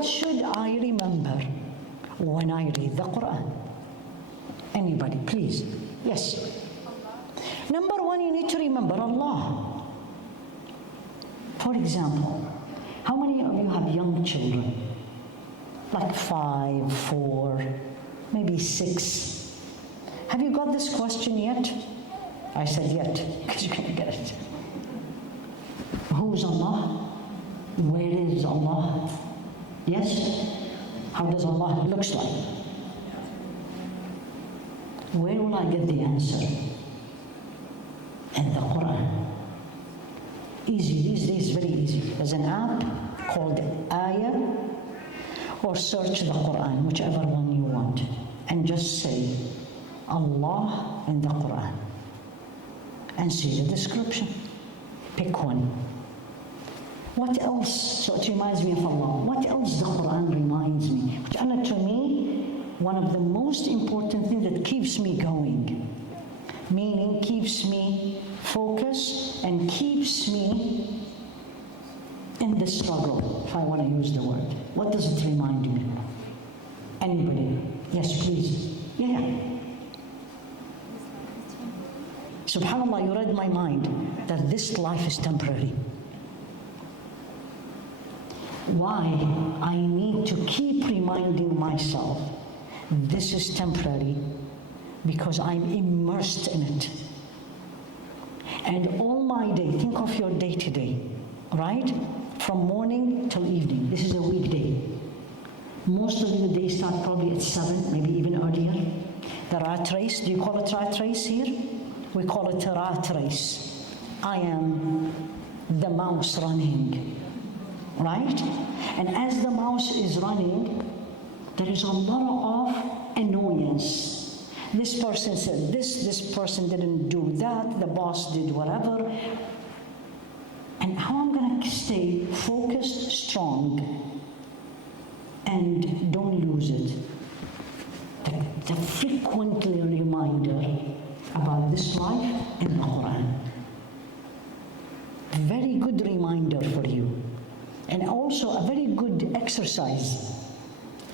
what should I remember when I read the Quran? Anybody, please? Yes. Number one, you need to remember Allah. For example, how many of you have young children? Like 5, 4, maybe 6. Have you got this question yet? I said yet, because you're going to get it. Who is Allah? Where is Allah? Yes? How does Allah looks like? Where will I get the answer? In the Quran. Easy, these days very easy. There's an app called Ayah, or search the Quran, whichever one you want, and just say Allah in the Quran and see the description. Pick one. What else? So it reminds me of Allah. What else the Quran reminds me? Which, to me, one of the most important things that keeps me going, meaning keeps me focused and keeps me in the struggle, if I want to use the word. What does it remind me? Anybody? Yes, please. Yeah. SubhanAllah, you read my mind that this life is temporary. Why? I need to keep reminding myself this is temporary because I'm immersed in it. And all my day, think of your day to day, right? From morning till evening. This is a weekday. Most of the days start probably at 7, maybe even earlier. The rat race, do you call it rat race here? We call it a rat race. I am the mouse running, right? And as the mouse is running, there is a lot of annoyance. This person said this person didn't do that, the boss did whatever. And how I'm going to stay focused, strong, and don't lose it. The frequently reminder about this life in the Quran. Very good reminder for you. And also a very good exercise.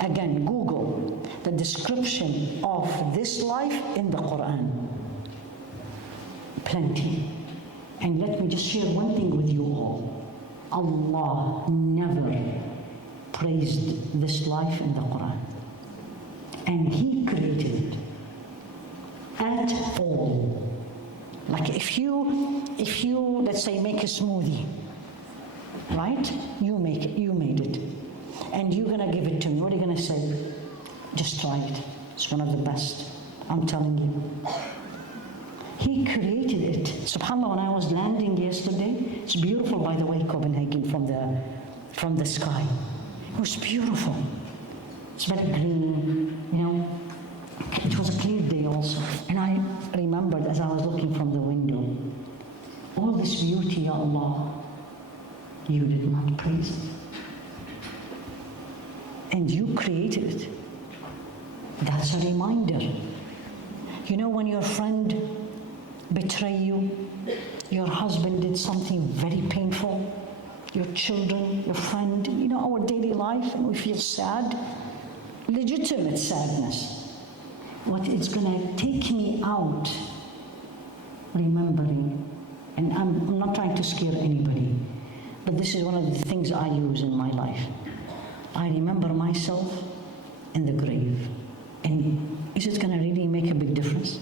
Again, Google the description of this life in the Quran. Plenty. And let me just share one thing with you all. Allah never praised this life in the Quran. And He created it at all. Like if you, let's say, make a smoothie, right? You make it, you made it. And you're gonna give it to me. What are you gonna say? Just try it. It's one of the best. I'm telling you. He created it. SubhanAllah, when I was landing yesterday, it's beautiful, by the way, Copenhagen, from the sky. It was beautiful. It's very green, you know. It was a clear day also. And I remembered as I was looking from the window, all this beauty, Ya Allah, you did not praise it. And you created it. That's a reminder. You know, when your friend betray you, your husband did something very painful, your children, your friend, you know, our daily life, and we feel sad, legitimate sadness. What is going to take me out, remembering, and I'm not trying to scare anybody, but this is one of the things I use in my life. I remember myself in the grave. And is it going to really make a big difference?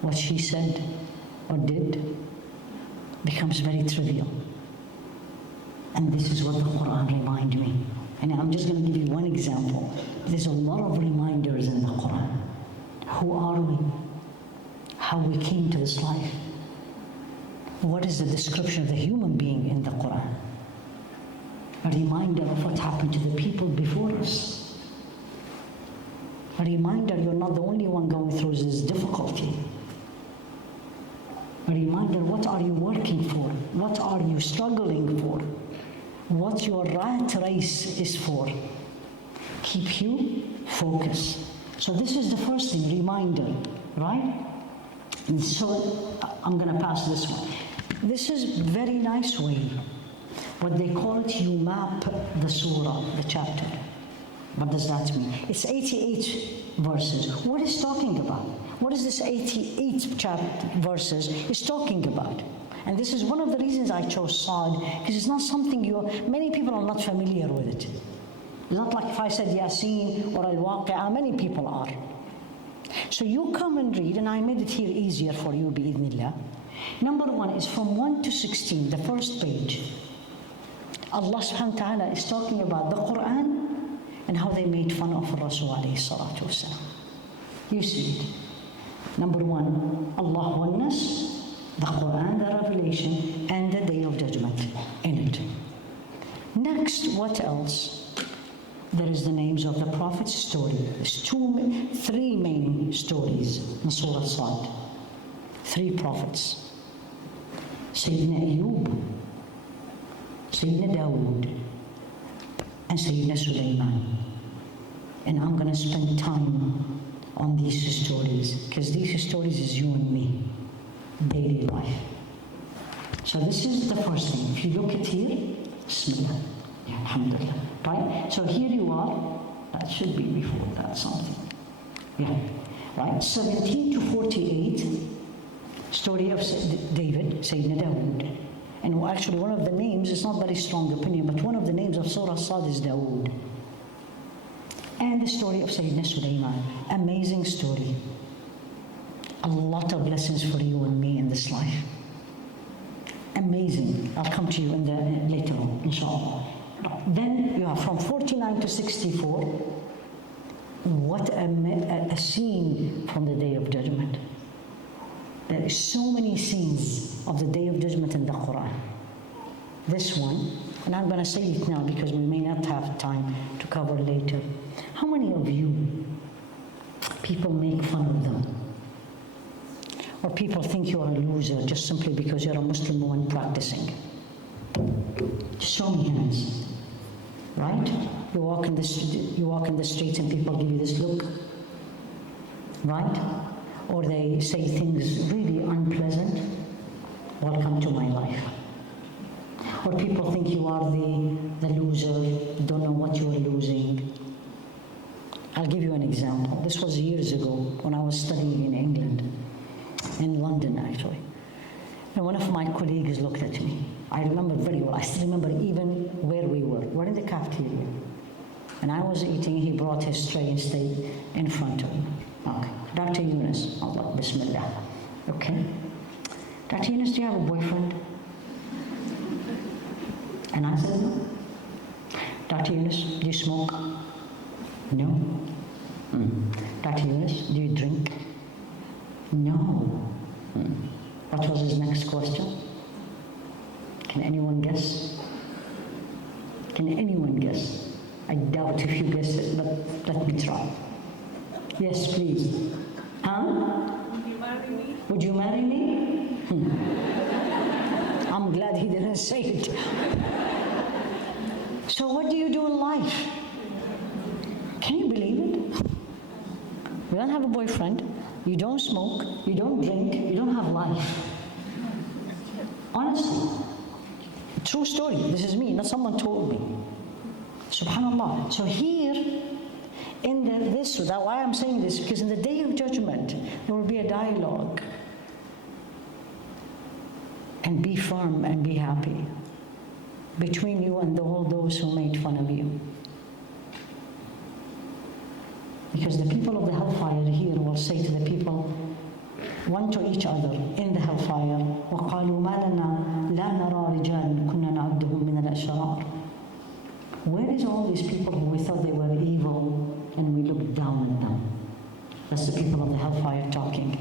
What she said or did becomes very trivial. And this is what the Quran reminds me. And I'm just going to give you one example. There's a lot of reminders in the Quran. Who are we? How we came to this life? What is the description of the human being in the Quran? A reminder of what happened to the people before us. A reminder you're not the only one going through this difficulty. A reminder, what are you working for? What are you struggling for? What your rat race is for. Keep you focused. So this is the first thing, reminder, right? And so I'm going to pass this one. This is a very nice way What they call it, you map the surah, the chapter. What does that mean? It's 88 verses. What is talking about? What is this 88 verses is talking about? And this is one of the reasons I chose Saad, because it's not something many people are not familiar with it. It's not like if I said Yasin or Al-Waqi'ah, many people are. So you come and read, and I made it here easier for you, bi'idhnillah. Number 1 is from 1 to 16, the first page. Allah subhanahu wa ta'ala is talking about the Quran and how they made fun of Rasul alayhi salatu wasalam. You see it. Number 1, Allah oneness, the Quran, the revelation, and the Day of Judgment in it. Next, what else? There is the names of the Prophet's story. There's 3 main stories in Surah Saad. 3 prophets. Sayyidina Ayyub, Sayyidina Dawud, and Sayyidina Sulaiman. And I'm going to spend time on these stories, because these stories is you and me, daily life. So this is the first thing. If you look at here, Bismillah, yeah, Alhamdulillah. Right? So here you are. That should be before that something. Yeah. Right? 17 to 48, story of David, Sayyidina Dawud. And actually one of the names, it's not very strong opinion, but one of the names of Surah Saad is Dawud. And the story of Sayyidina Sulaiman. Amazing story. A lot of lessons for you and me in this life. Amazing. I'll come to you later on, inshallah. Then you have from 49 to 64. What a scene from the Day of Judgment. There are so many scenes of the Day of Judgment in the Quran. This one, and I'm going to say it now because we may not have time to cover later. How many of you, people make fun of them? Or people think you're a loser just simply because you're a Muslim woman practicing? Just show me hands. Right? You walk in the streets and people give you this look. Right? Or they say things really unpleasant. Welcome to my life. Or people think you are the loser, don't know what you are losing. I'll give you an example. This was years ago when I was studying in England, in London actually. And one of my colleagues looked at me. I remember very well. I still remember even where we were. We're in the cafeteria. And I was eating. He brought his tray and stayed in front of me. Okay. Dr. Younis. Allah, Bismillah. Okay. Dr. Younis, do you have a boyfriend? And I said, no. Dr. Younis, do you smoke? No. Dr. Younis, do you drink? No. What was his next question? Can anyone guess? Can anyone guess? I doubt if you guess it, but let me try. Yes, please. Huh? Would you marry me? Would you marry me? I'm glad he didn't say it. So what do you do in life? Can you believe it? You don't have a boyfriend, you don't smoke, you don't drink, you don't have life. Honestly. True story. This is me, not someone told me. Subhanallah. So here, why I'm saying this, because in the Day of Judgment, there will be a dialogue. And be firm and be happy between you and all those who made fun of you. Because the people of the hellfire here will say to the people, one to each other in the hellfire, وَقَالُوا مَا لَنَا لَا نَرَى رِجَالٍ كُنَّا نَعُدُّهُم مِّنَ الْأَشْرَارِ. Where is all these people who we thought they were evil and we looked down at them? That's the people of the hellfire talking.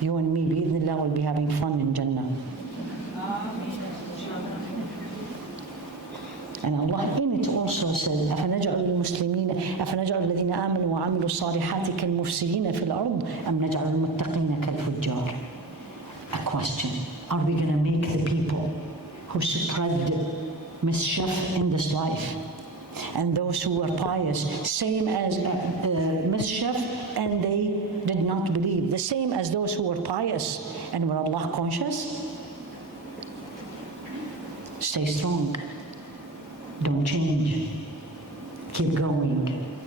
You and me, bi'idhnillah, will be having fun in Jannah. And Allah in it also said, أَفَنَجْعَلُ الْمُسْلِمِينَ أَفَنَجْعَلُ الَّذِينَ آمَنُوا وَعَمِلُوا الصَّالِحَاتِ كَالْمُفْسِدِينَ فِي الْأَرْضِ أَمْ نَجْعَلُ الْمُتَّقِينَ كَالْفُجَّارِ. A question. Are we going to make the people who spread mischief in this life and those who were pious same as mischief and they did not believe, the same as those who were pious and were Allah conscious? Stay strong. Don't change. Keep going.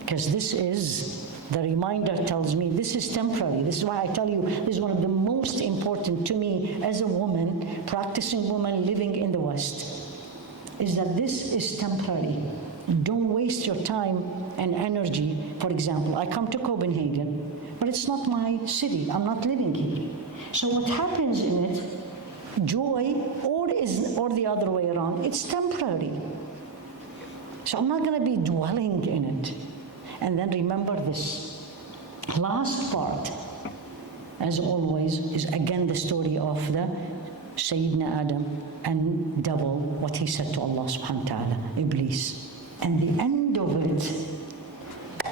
Because this is, the reminder tells me this is temporary. This is why I tell you, this is one of the most important to me as a woman, practicing woman living in the West, is that this is temporary. Don't waste your time and energy. For example, I come to Copenhagen, but it's not my city. I'm not living here. So what happens in it, joy, or the other way around, it's temporary. So I'm not going to be dwelling in it. And then remember this last part, as always, is again the story of the Sayyidina Adam and devil, what he said to Allah subhanahu wa ta'ala, Iblis. And the end of it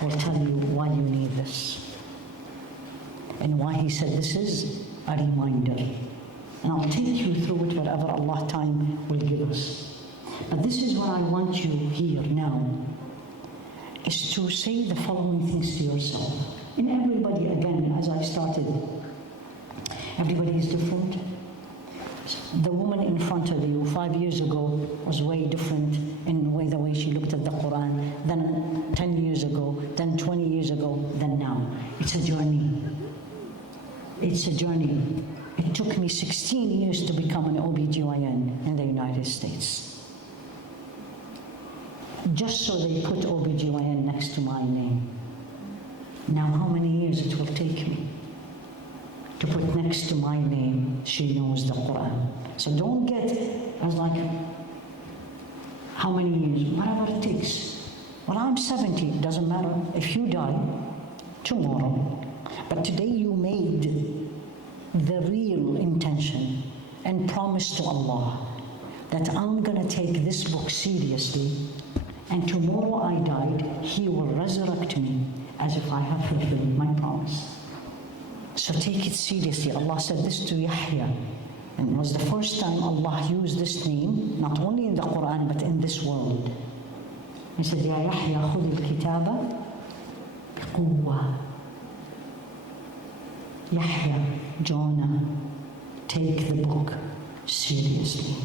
will tell you why you need this. And why he said this is a reminder. And I'll take you through it whatever Allah time will give us. But this is what I want you here now, is to say the following things to yourself. And everybody, again, as I started, everybody is different. The woman in front of you 5 years ago was way different in the way she looked at the Quran, than 10 years ago, than 20 years ago, than now. It's a journey. It's a journey. It took me 16 years to become an OBGYN in the United States. Just so they put OBGYN next to my name. Now how many years it will take me to put next to my name, she knows the Quran. So don't get as like, how many years? Whatever it takes. Well, I'm 70, it doesn't matter. If you die tomorrow, but today you made the real intention and promise to Allah that I'm going to take this book seriously, and tomorrow I died, He will resurrect me as if I have fulfilled my promise. So take it seriously. Allah said this to Yahya, and it was the first time Allah used this name, not only in the Quran but in this world. He said, Ya Yahya, khudh al-kitaba biquwwa. Yahya, Jonah, take the book seriously.